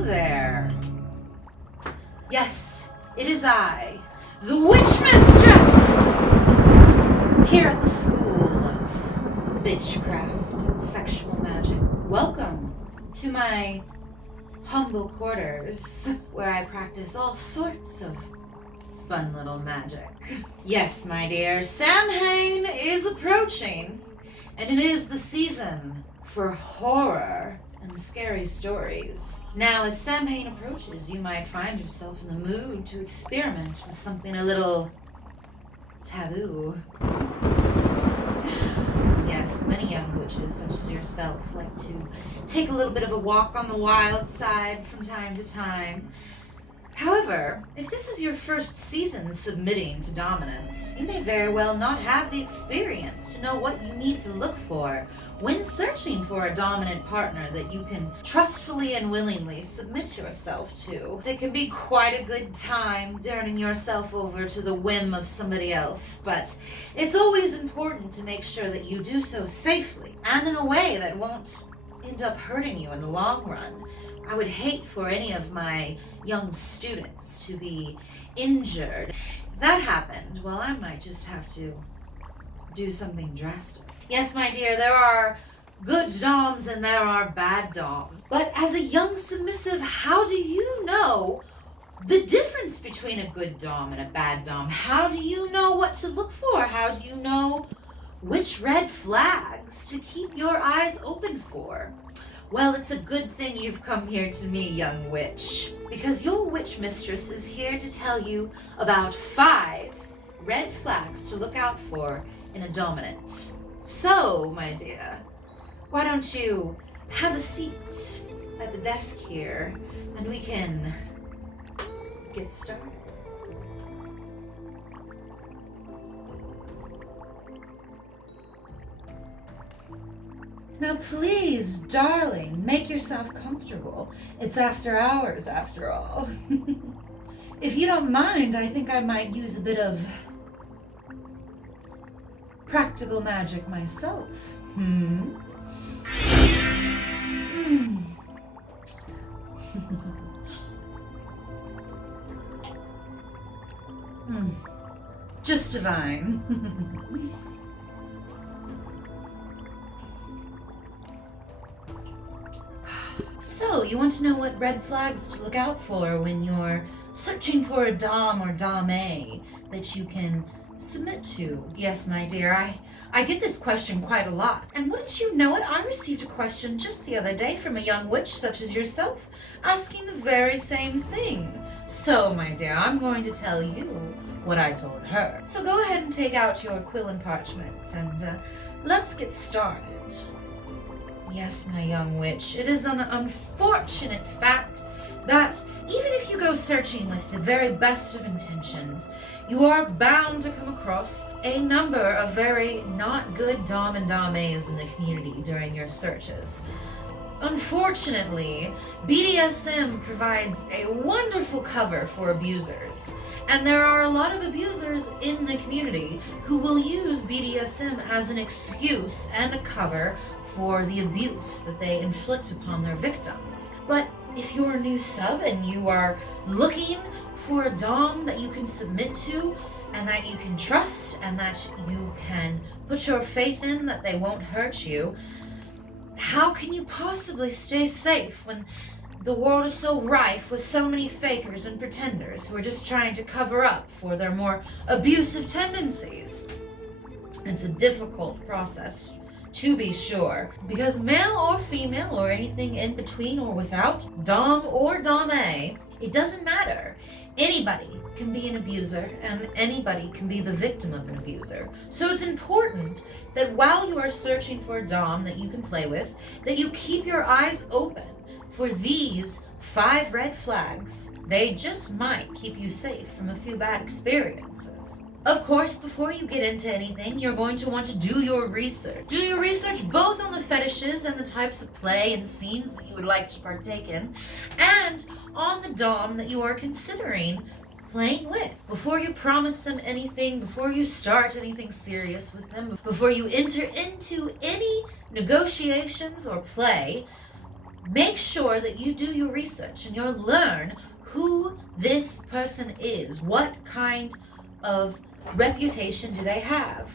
Hello there. Yes, it is I, the Witchmistress, here at the School of Bitchcraft and Sexual Magic. Welcome to my humble quarters, where I practice all sorts of fun little magic. Yes, my dear, Samhain is approaching, and it is the season for horror and scary stories. Now, as Samhain approaches, you might find yourself in the mood to experiment with something a little taboo. Yes, many young witches, such as yourself, like to take a little bit of a walk on the wild side from time to time. However, if this is your first season submitting to dominance, you may very well not have the experience to know what you need to look for when searching for a dominant partner that you can trustfully and willingly submit yourself to. It can be quite a good time turning yourself over to the whim of somebody else, but it's always important to make sure that you do so safely and in a way that won't end up hurting you in the long run. I would hate for any of my young students to be injured. If that happened, well, I might just have to do something drastic. Yes, my dear, there are good doms and there are bad doms. But as a young submissive, how do you know the difference between a good dom and a bad dom? How do you know what to look for? How do you know which red flags to keep your eyes open for? Well, it's a good thing you've come here to me, young witch, because your Witchmistress is here to tell you about 5 red flags to look out for in a dominant. So, my dear, why don't you have a seat at the desk here and we can get started. Now please, darling, make yourself comfortable. It's after hours, after all. If you don't mind, I think I might use a bit of practical magic myself. Just divine. So, you want to know what red flags to look out for when you're searching for a dom or dame that you can submit to? Yes, my dear, I get this question quite a lot. And wouldn't you know it, I received a question just the other day from a young witch such as yourself asking the very same thing. So, my dear, I'm going to tell you what I told her. So go ahead and take out your quill and parchment and let's get started. Yes, my young witch, it is an unfortunate fact that even if you go searching with the very best of intentions, you are bound to come across a number of very not good dom and dames in the community during your searches. Unfortunately, BDSM provides a wonderful cover for abusers, and there are a lot of abusers in the community who will use BDSM as an excuse and a cover for the abuse that they inflict upon their victims. But if you're a new sub and you are looking for a dom that you can submit to and that you can trust and that you can put your faith in that they won't hurt you, how can you possibly stay safe when the world is so rife with so many fakers and pretenders who are just trying to cover up for their more abusive tendencies? It's a difficult process, to be sure, because male or female or anything in between or without, dom or dame, it doesn't matter. Anybody can be an abuser and anybody can be the victim of an abuser. So it's important that while you are searching for a dom that you can play with, that you keep your eyes open for these 5 red flags. They just might keep you safe from a few bad experiences. Of course, before you get into anything, you're going to want to do your research. Do your research both on the fetishes and the types of play and scenes that you would like to partake in, and on the dom that you are considering playing with. Before you promise them anything, before you start anything serious with them, before you enter into any negotiations or play, make sure that you do your research and you'll learn who this person is. What kind of reputation do they have?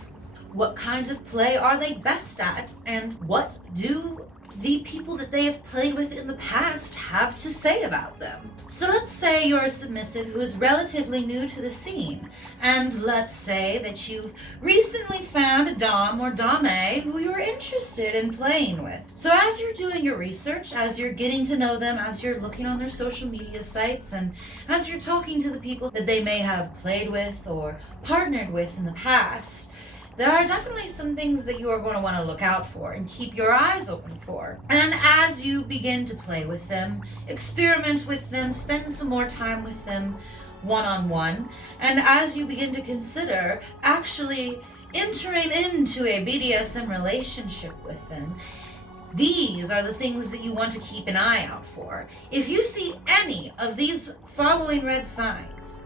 What kind of play are they best at? And what do the people that they have played with in the past have to say about them? So let's say you're a submissive who is relatively new to the scene, and let's say that you've recently found a dom or dame who you're interested in playing with. So as you're doing your research, as you're getting to know them, as you're looking on their social media sites, and as you're talking to the people that they may have played with or partnered with in the past, there are definitely some things that you are going to want to look out for and keep your eyes open for. And as you begin to play with them, experiment with them, spend some more time with them one-on-one, and as you begin to consider actually entering into a BDSM relationship with them, these are the things that you want to keep an eye out for. If you see any of these following red signs,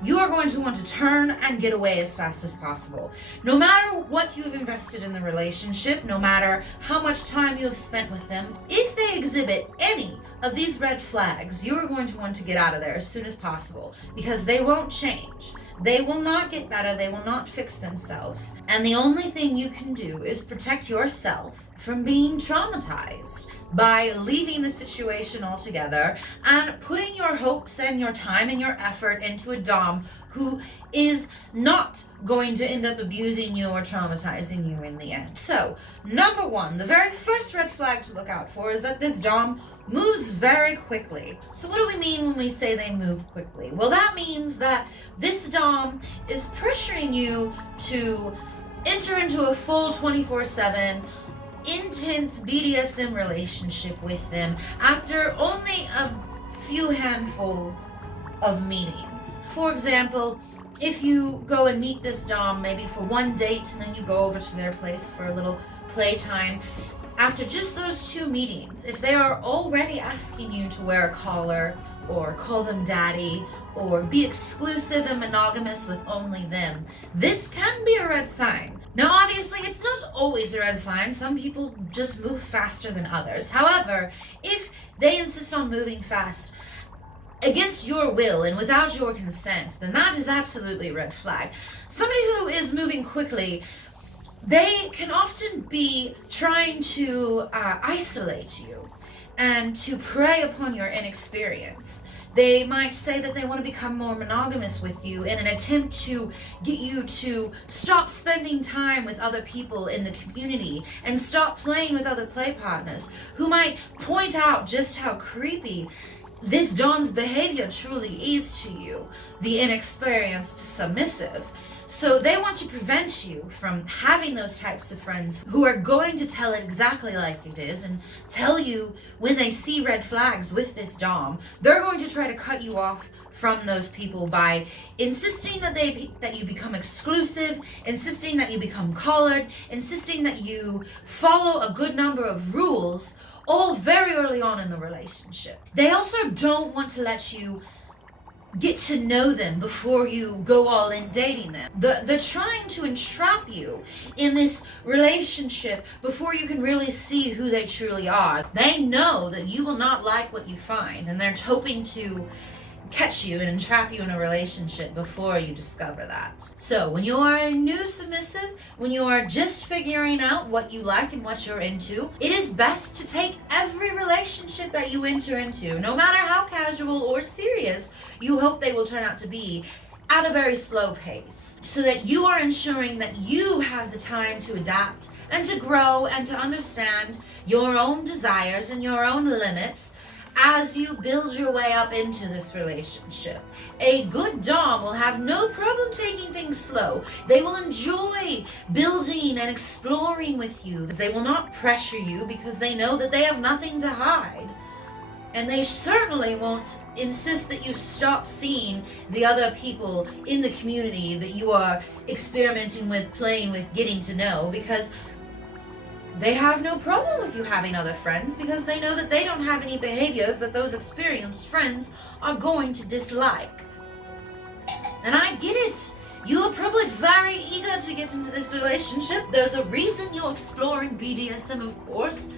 you are going to want to turn and get away as fast as possible. No matter what you have invested in the relationship, no matter how much time you have spent with them, if they exhibit any of these red flags, you are going to want to get out of there as soon as possible, because they won't change. They will not get better. They will not fix themselves. And the only thing you can do is protect yourself from being traumatized by leaving the situation altogether and putting your hopes and your time and your effort into a dom who is not going to end up abusing you or traumatizing you in the end. So, number one, the very first red flag to look out for is that this dom moves very quickly. So what do we mean when we say they move quickly? Well, that means that this dom is pressuring you to enter into a full 24/7 intense BDSM relationship with them after only a few handfuls of meetings. For example, if you go and meet this dom maybe for one date and then you go over to their place for a little playtime, after just those 2 meetings, if they are already asking you to wear a collar or call them daddy or be exclusive and monogamous with only them, this can be a red sign. Now, obviously, it's not always a red sign. Some people just move faster than others. However, if they insist on moving fast against your will and without your consent, then that is absolutely a red flag. Somebody who is moving quickly, they can often be trying to isolate you and to prey upon your inexperience. They might say that they want to become more monogamous with you in an attempt to get you to stop spending time with other people in the community and stop playing with other play partners, who might point out just how creepy this dom's behavior truly is to you, the inexperienced submissive. So they want to prevent you from having those types of friends who are going to tell it exactly like it is and tell you when they see red flags with this dom. They're going to try to cut you off from those people by insisting that you become exclusive, insisting that you become collared, insisting that you follow a good number of rules, all very early on in the relationship. They also don't want to let you get to know them before you go all in dating them. They're trying to entrap you in this relationship before you can really see who they truly are. They know that you will not like what you find, and they're hoping to catch you and entrap you in a relationship before you discover that. So when you are a new submissive, when you are just figuring out what you like and what you're into, it is best to take every relationship that you enter into, no matter how casual or serious you hope they will turn out to be, at a very slow pace, so that you are ensuring that you have the time to adapt and to grow and to understand your own desires and your own limits as you build your way up into this relationship. A good dom will have no problem taking things slow. They will enjoy building and exploring with you. They will not pressure you because they know that they have nothing to hide. And they certainly won't insist that you stop seeing the other people in the community that you are experimenting with, playing with, getting to know, because they have no problem with you having other friends, because they know that they don't have any behaviors that those experienced friends are going to dislike. And I get it. You are probably very eager to get into this relationship. There's a reason you're exploring BDSM, of course.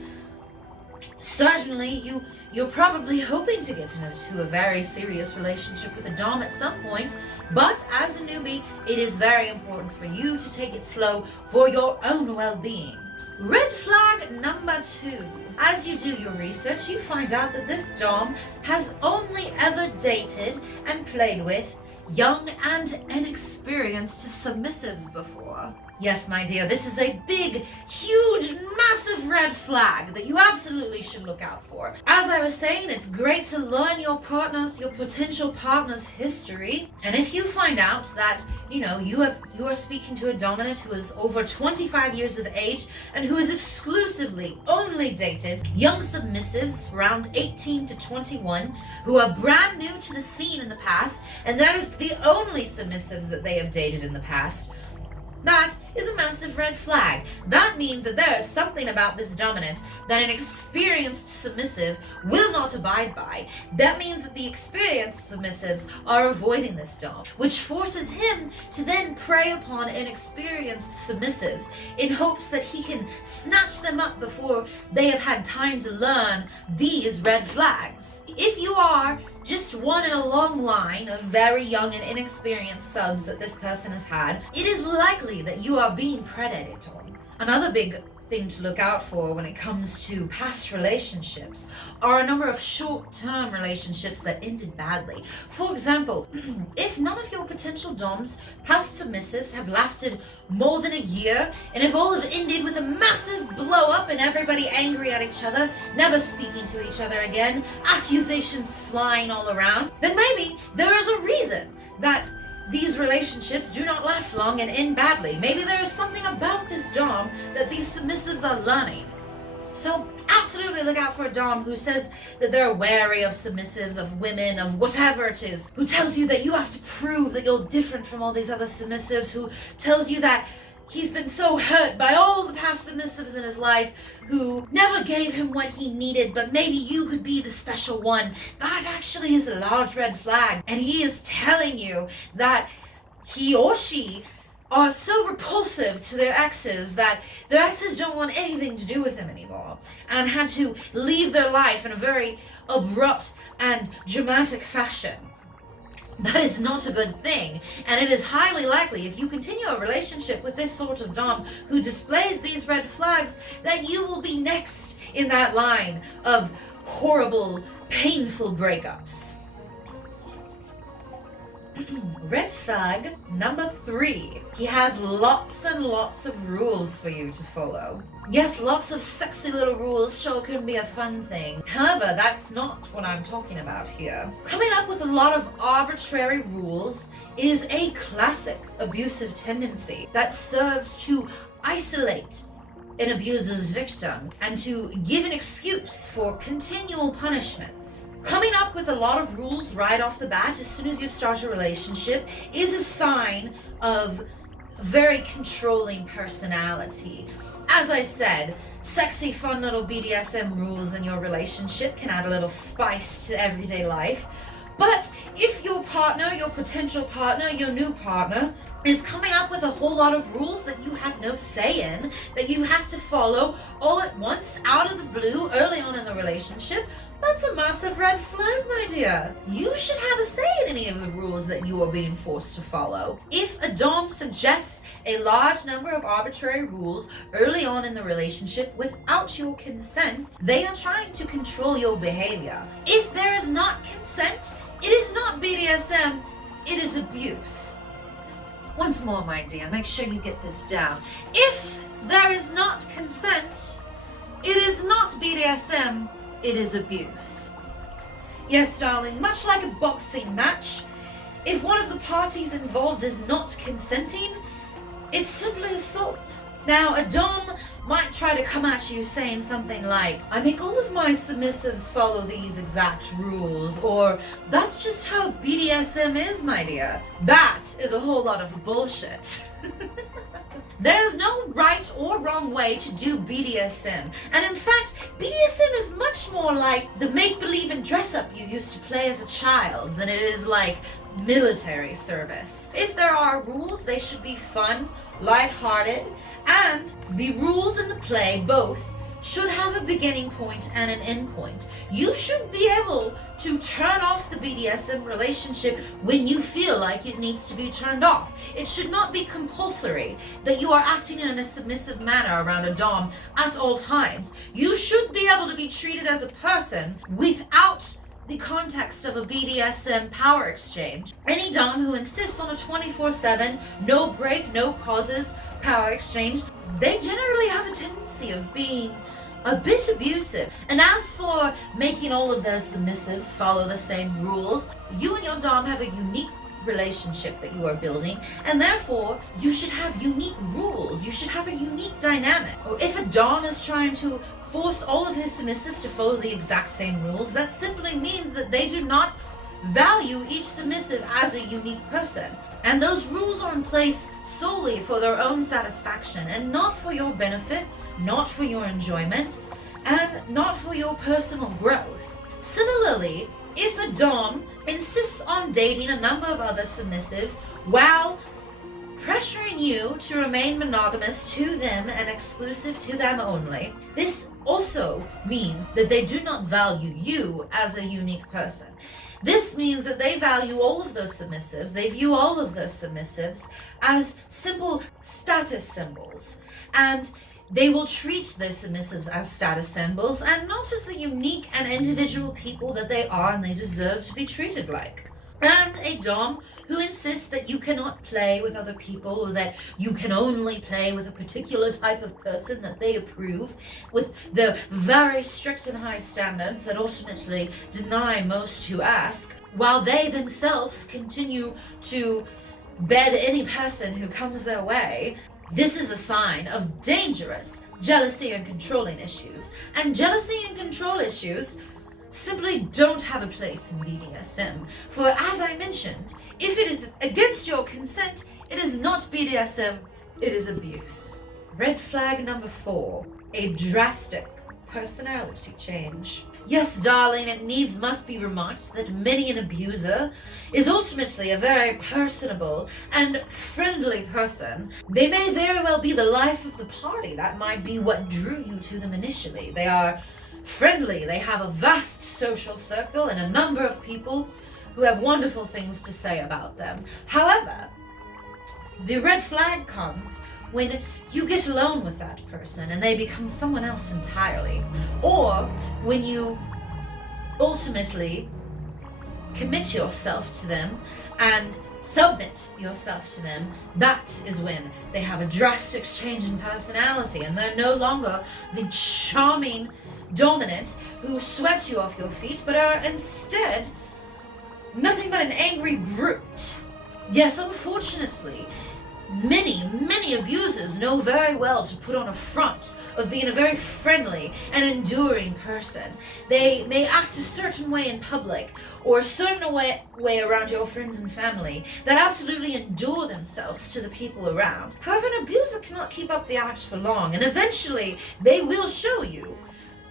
Certainly, you're probably hoping to get into a very serious relationship with a dom at some point, but as a newbie, it is very important for you to take it slow for your own well-being. Red flag number 2. As you do your research, you find out that this dom has only ever dated and played with young and inexperienced submissives before. Yes, my dear, this is a big, huge, massive red flag that you absolutely should look out for. As I was saying, it's great to learn your potential partner's history. And if you find out that, you are speaking to a dominant who is over 25 years of age and who has exclusively only dated young submissives around 18 to 21 who are brand new to the scene in the past, and that is the only submissives that they have dated in the past, that is a massive red flag. That means that there is something about this dominant that an experienced submissive will not abide by. That means that the experienced submissives are avoiding this dom, which forces him to then prey upon inexperienced submissives in hopes that he can snatch them up before they have had time to learn these red flags. If you are just one in a long line of very young and inexperienced subs that this person has had, it is likely that you are being predated on. Another big thing to look out for when it comes to past relationships are a number of short-term relationships that ended badly. For example, if none of your potential doms, past submissives, have lasted more than a year, and if all have ended with a massive blow-up and everybody angry at each other, never speaking to each other again, accusations flying all around, then maybe there is a reason that these relationships do not last long and end badly. Maybe there is something about this dom that these submissives are learning. So absolutely look out for a dom who says that they're wary of submissives, of women, of whatever it is, who tells you that you have to prove that you're different from all these other submissives, who tells you that he's been so hurt by all the past submissives in his life who never gave him what he needed, but maybe you could be the special one. That actually is a large red flag. And he is telling you that he or she are so repulsive to their exes that their exes don't want anything to do with them anymore and had to leave their life in a very abrupt and dramatic fashion. That is not a good thing, and it is highly likely, if you continue a relationship with this sort of dom who displays these red flags, that you will be next in that line of horrible, painful breakups. Red flag number 3. He has lots and lots of rules for you to follow. Yes, lots of sexy little rules sure can be a fun thing. However, that's not what I'm talking about here. Coming up with a lot of arbitrary rules is a classic abusive tendency that serves to isolate an abuser's victim and to give an excuse for continual punishments. Coming up with a lot of rules right off the bat as soon as you start a relationship is a sign of very controlling personality. As I said, sexy, fun little BDSM rules in your relationship can add a little spice to everyday life. But if your partner, your potential partner, your new partner, is coming up with a whole lot of rules that you have no say in, that you have to follow all at once, out of the blue, early on in the relationship, that's a massive red flag, my dear. You should have a say in any of the rules that you are being forced to follow. If a dom suggests a large number of arbitrary rules early on in the relationship without your consent, they are trying to control your behavior. If there is not consent, it is not BDSM, it is abuse. Once more, my dear, make sure you get this down. If there is not consent, it is not BDSM, it is abuse. Yes, darling, much like a boxing match, if one of the parties involved is not consenting, it's simply assault. Now, a dom might try to come at you saying something like, I make all of my submissives follow these exact rules, or that's just how BDSM is, my dear. That is a whole lot of bullshit. There is no right or wrong way to do BDSM. And in fact, BDSM is much more like the make-believe and dress-up you used to play as a child than it is like military service. If there are rules, they should be fun, lighthearted, and the rules and the play both should have a beginning point and an end point. You should be able to turn off the BDSM relationship when you feel like it needs to be turned off. It should not be compulsory that you are acting in a submissive manner around a dom at all times. You should be able to be treated as a person without the context of a BDSM power exchange. Any dom who insists on a 24/7, no break, no pauses power exchange, they generally have a tendency of being a bit abusive. And as for making all of their submissives follow the same rules, you and your dom have a unique relationship that you are building, and therefore you should have unique rules. You should have a unique dynamic. Or if a dom is trying to force all of his submissives to follow the exact same rules, that simply means that they do not value each submissive as a unique person. And those rules are in place solely for their own satisfaction and not for your benefit, not for your enjoyment, and not for your personal growth. Similarly, if a dom insists on dating a number of other submissives while pressuring you to remain monogamous to them and exclusive to them only, this also means that they do not value you as a unique person. This means that they value all of those submissives, they view all of those submissives as simple status symbols, and they will treat those submissives as status symbols and not as the unique and individual people that they are and they deserve to be treated like. And a dom who insists that you cannot play with other people, or that you can only play with a particular type of person that they approve, with the very strict and high standards that ultimately deny most who ask, while they themselves continue to bed any person who comes their way, this is a sign of dangerous jealousy and controlling issues. And jealousy and control issues simply don't have a place in BDSM. For as I mentioned, if it is against your consent, it is not BDSM, it is abuse. Red flag number 4, a drastic personality change. Yes, darling, it needs must be remarked that many an abuser is ultimately a very personable and friendly person. They may very well be the life of the party. That might be what drew you to them initially. They are friendly, they have a vast social circle and a number of people who have wonderful things to say about them. However, the red flag comes when you get alone with that person and they become someone else entirely, or when you ultimately commit yourself to them and submit yourself to them. That is when they have a drastic change in personality and they're no longer the charming dominant who swept you off your feet, but are instead nothing but an angry brute. Yes, unfortunately, many abusers know very well to put on a front of being a very friendly and enduring person. They may act a certain way in public or a certain way around your friends and family that absolutely endure themselves to the people around. However, an abuser cannot keep up the act for long, and eventually they will show you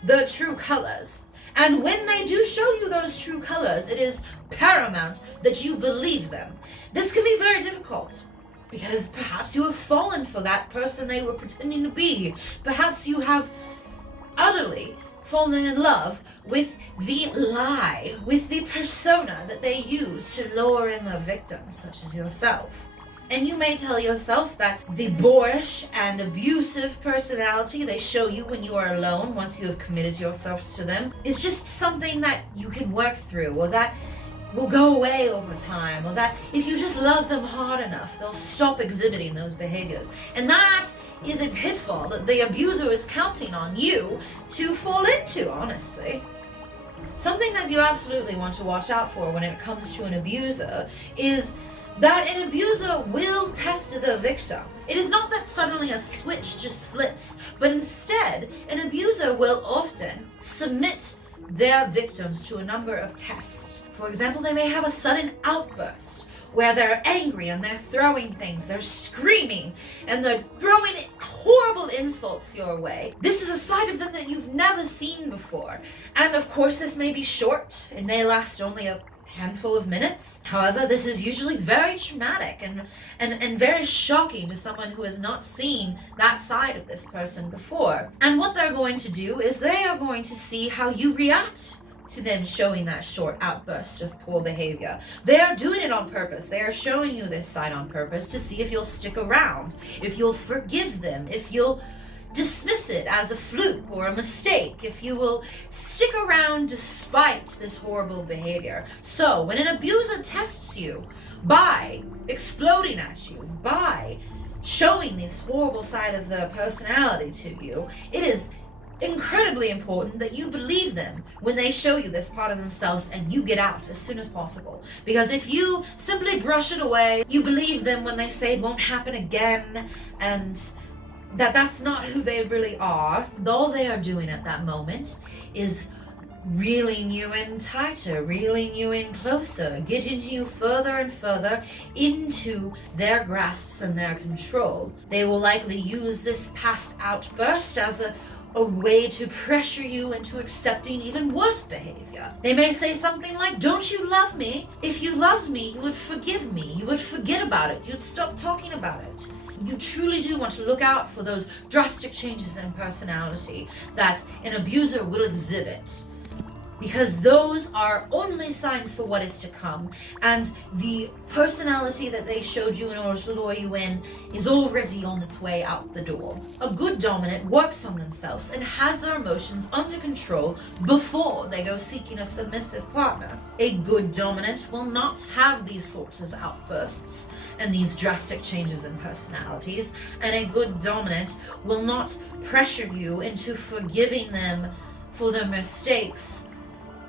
the true colors. And when they do show you those true colors, it is paramount that you believe them. This can be very difficult, because perhaps you have fallen for that person they were pretending to be. Perhaps you have utterly fallen in love with the lie, with the persona that they use to lure in their victims, such as yourself. And you may tell yourself that the boorish and abusive personality they show you when you are alone, once you have committed yourself to them, is just something that you can work through, or that will go away over time, or that if you just love them hard enough, they'll stop exhibiting those behaviors. And that is a pitfall that the abuser is counting on you to fall into, honestly. Something that you absolutely want to watch out for when it comes to an abuser is that an abuser will test the victim. It is not that suddenly a switch just flips, but instead, an abuser will often submit their victims to a number of tests. For example, they may have a sudden outburst where they're angry and they're throwing things, they're screaming, and they're throwing horrible insults your way. This is a side of them that you've never seen before. And of course, this may be short. It may last only a handful of minutes. However, this is usually very traumatic and very shocking to someone who has not seen that side of this person before. And what they're going to do is they are going to see how you react to them showing that short outburst of poor behavior. They are doing it on purpose. They are showing you this side on purpose to see if you'll stick around, if you'll forgive them, if you'll dismiss it as a fluke or a mistake, if you will stick around despite this horrible behavior. So when an abuser tests you by exploding at you, by showing this horrible side of their personality to you, it is incredibly important that you believe them when they show you this part of themselves and you get out as soon as possible. Because if you simply brush it away, you believe them when they say it won't happen again, and that's not who they really are. All they are doing at that moment is reeling you in tighter, reeling you in closer, getting you further and further into their grasps and their control. They will likely use this past outburst as a way to pressure you into accepting even worse behavior. They may say something like, "Don't you love me? If you loved me, you would forgive me. You would forget about it. You'd stop talking about it." You truly do want to look out for those drastic changes in personality that an abuser will exhibit, because those are only signs for what is to come, and the personality that they showed you in order to lure you in is already on its way out the door. A good dominant works on themselves and has their emotions under control before they go seeking a submissive partner. A good dominant will not have these sorts of outbursts and these drastic changes in personalities, and a good dominant will not pressure you into forgiving them for their mistakes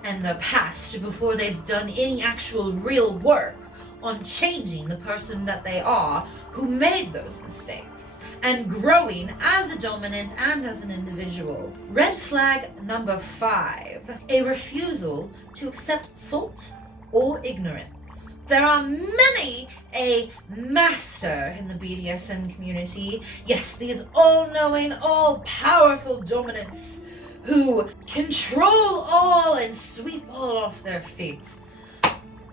and the past before they've done any actual real work on changing the person that they are who made those mistakes and growing as a dominant and as an individual. Red flag number 5, a refusal to accept fault or ignorance. There are many a master in the BDSM community. Yes, these all-knowing, all-powerful dominants who control all and sweep all off their feet.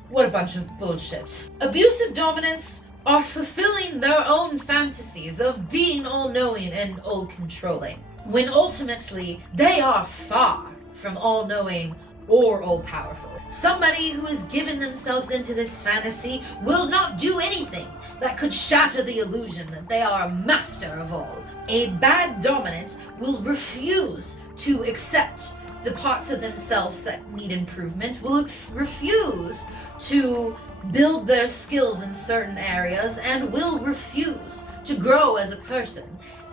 What a bunch of bullshit. Abusive dominants are fulfilling their own fantasies of being all-knowing and all-controlling, when ultimately they are far from all-knowing or all-powerful. Somebody who has given themselves into this fantasy will not do anything that could shatter the illusion that they are a master of all. A bad dominant will refuse to accept the parts of themselves that need improvement, will refuse to build their skills in certain areas, and will refuse to grow as a person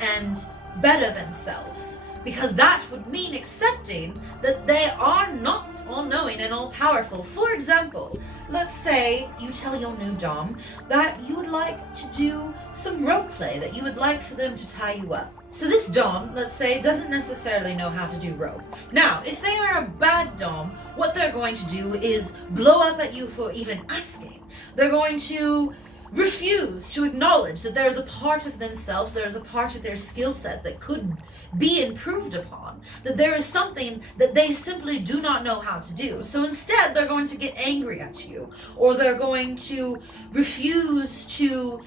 and better themselves, because that would mean accepting that they are not all-knowing and all-powerful. For example, let's say you tell your new dom that you would like to do some rope play, that you would like for them to tie you up. So this dom, let's say, doesn't necessarily know how to do rope. Now, if they are a bad dom, what they're going to do is blow up at you for even asking. They're going to refuse to acknowledge that there is a part of themselves, there is a part of their skill set that could be improved upon, that there is something that they simply do not know how to do. So instead, they're going to get angry at you, or they're going to refuse to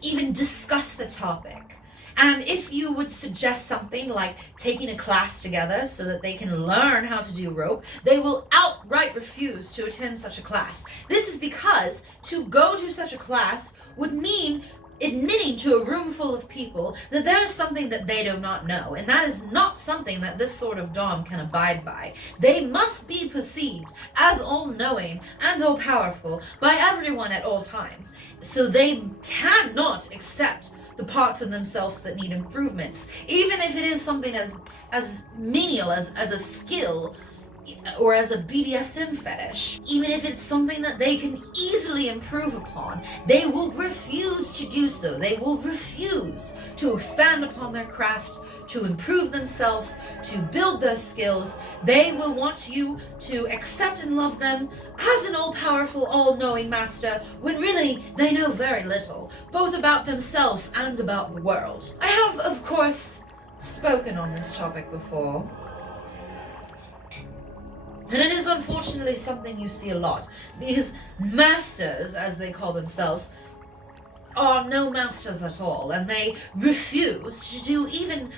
even discuss the topic. And if you would suggest something like taking a class together so that they can learn how to do rope, they will outright refuse to attend such a class. This is because to go to such a class would mean admitting to a room full of people that there is something that they do not know, and that is not something that this sort of dom can abide by. They must be perceived as all-knowing and all-powerful by everyone at all times, so they cannot accept the parts of themselves that need improvements, even if it is something as menial as a skill or as a BDSM fetish. Even if it's something that they can easily improve upon, they will refuse to do so. They will refuse to expand upon their craft, to improve themselves, to build their skills. They will want you to accept and love them as an all-powerful, all-knowing master, when really they know very little, both about themselves and about the world. I have, of course, spoken on this topic before. And it is unfortunately something you see a lot. These masters, as they call themselves, are no masters at all, and they refuse to do even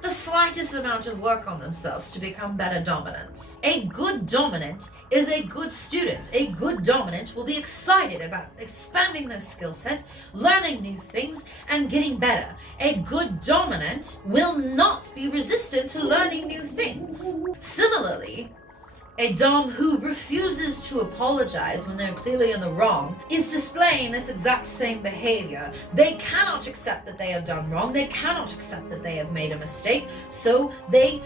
the slightest amount of work on themselves to become better dominants. A good dominant is a good student. A good dominant will be excited about expanding their skill set, learning new things, and getting better. A good dominant will not be resistant to learning new things. Similarly, a dom who refuses to apologize when they're clearly in the wrong is displaying this exact same behavior. They cannot accept that they have done wrong. They cannot accept that they have made a mistake, so they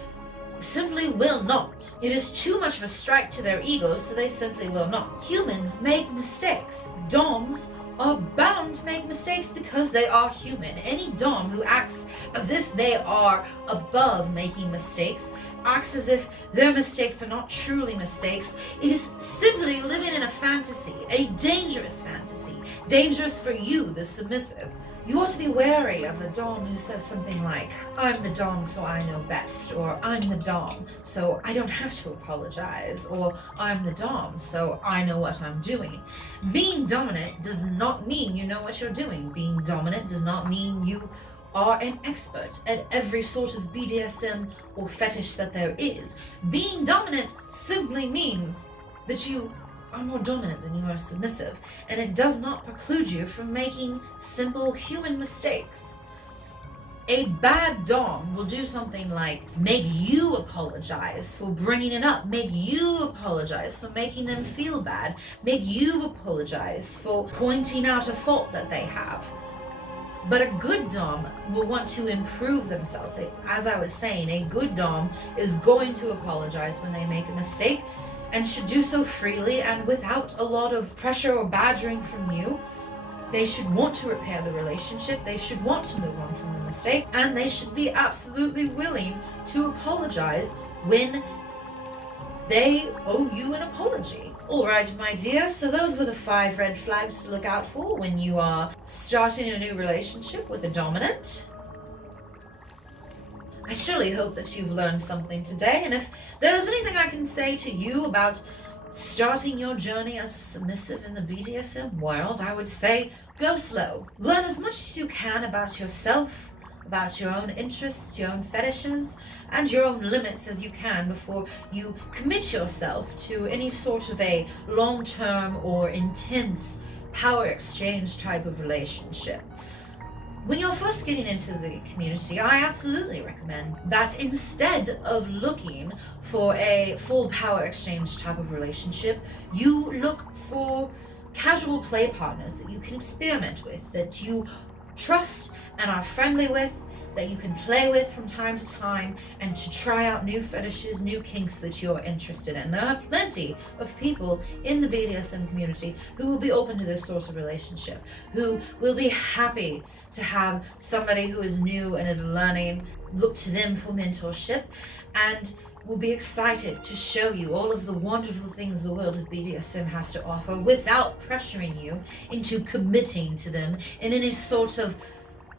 simply will not. It is too much of a strike to their egos, so they simply will not. Humans make mistakes. Doms are bound to make mistakes because they are human. Any dom who acts as if they are above making mistakes, acts as if their mistakes are not truly mistakes, is simply living in a fantasy, a dangerous fantasy. Dangerous for you, the submissive. You ought to be wary of a dom who says something like, I'm the dom so I know best, or I'm the dom so I don't have to apologize, or I'm the dom so I know what I'm doing. Being dominant does not mean you know what you're doing. Being dominant does not mean you are an expert at every sort of BDSM or fetish that there is. Being dominant simply means that you are more dominant than you are submissive, and it does not preclude you from making simple human mistakes. A bad dom will do something like make you apologize for bringing it up, make you apologize for making them feel bad, make you apologize for pointing out a fault that they have. But a good dom will want to improve themselves. As I was saying, a good dom is going to apologize when they make a mistake, and should do so freely and without a lot of pressure or badgering from you. They should want to repair the relationship, they should want to move on from the mistake, and they should be absolutely willing to apologize when they owe you an apology. Alright, my dear, so those were the 5 red flags to look out for when you are starting a new relationship with a dominant. I surely hope that you've learned something today, and if there's anything I can say to you about starting your journey as a submissive in the BDSM world, I would say go slow. Learn as much as you can about yourself, about your own interests, your own fetishes, and your own limits as you can before you commit yourself to any sort of a long-term or intense power exchange type of relationship. When you're first getting into the community, I absolutely recommend that instead of looking for a full power exchange type of relationship, you look for casual play partners that you can experiment with, that you trust and are friendly with, that you can play with from time to time, and to try out new fetishes, new kinks that you're interested in. There are plenty of people in the BDSM community who will be open to this sort of relationship, who will be happy to have somebody who is new and is learning look to them for mentorship, and will be excited to show you all of the wonderful things the world of BDSM has to offer without pressuring you into committing to them in any sort of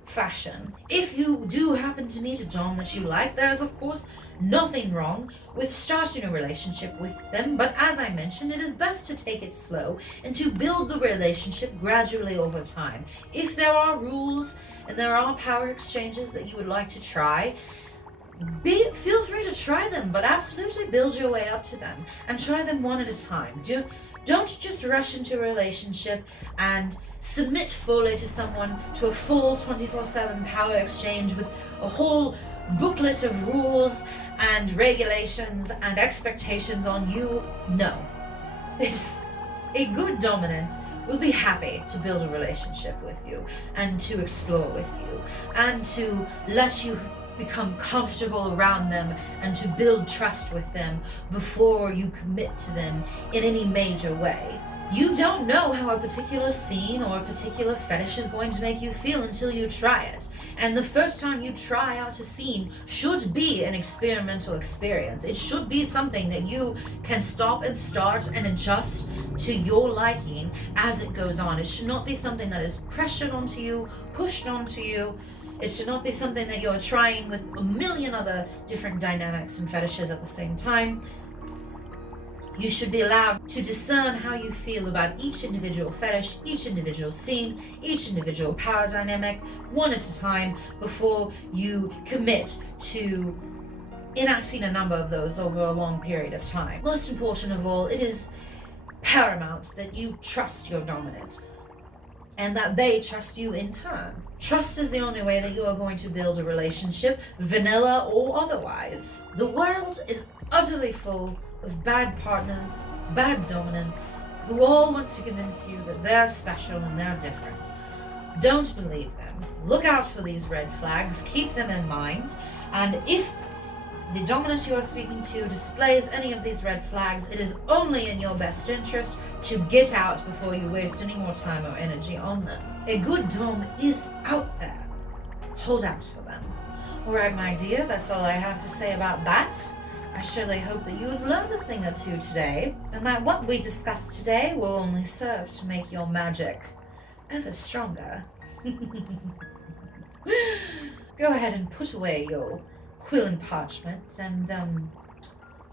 fashion. If you do happen to meet a dom that you like, there is of course nothing wrong with starting a relationship with them, but as I mentioned, it is best to take it slow and to build the relationship gradually over time. If there are rules and there are power exchanges that you would like to try, feel free to try them, but absolutely build your way up to them and try them one at a time. Don't just rush into a relationship and submit fully to someone, to a full 24/7 power exchange with a whole booklet of rules and regulations and expectations on you. No. A good dominant will be happy to build a relationship with you and to explore with you and to let you become comfortable around them and to build trust with them before you commit to them in any major way. You don't know how a particular scene or a particular fetish is going to make you feel until you try it. And the first time you try out a scene should be an experimental experience. It should be something that you can stop and start and adjust to your liking as it goes on. It should not be something that is pressured onto you, pushed onto you. It should not be something that you're trying with a million other different dynamics and fetishes at the same time. You should be allowed to discern how you feel about each individual fetish, each individual scene, each individual power dynamic, one at a time, before you commit to enacting a number of those over a long period of time. Most important of all, it is paramount that you trust your dominant, and that they trust you in turn. Trust is the only way that you are going to build a relationship, vanilla or otherwise. The world is utterly full of bad partners, bad dominants, who all want to convince you that they're special and they're different. Don't believe them. Look out for these red flags, keep them in mind, and if the dominant you are speaking to displays any of these red flags, it is only in your best interest to get out before you waste any more time or energy on them. A good dom is out there. Hold out for them. Alright, my dear, that's all I have to say about that. I surely hope that you have learned a thing or two today, and that what we discussed today will only serve to make your magic ever stronger. Go ahead and put away your quill and parchment, and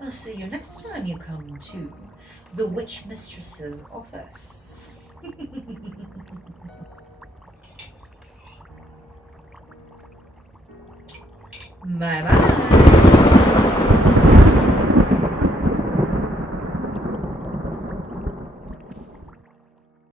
I'll see you next time you come to the Witchmistress's office. Bye-bye.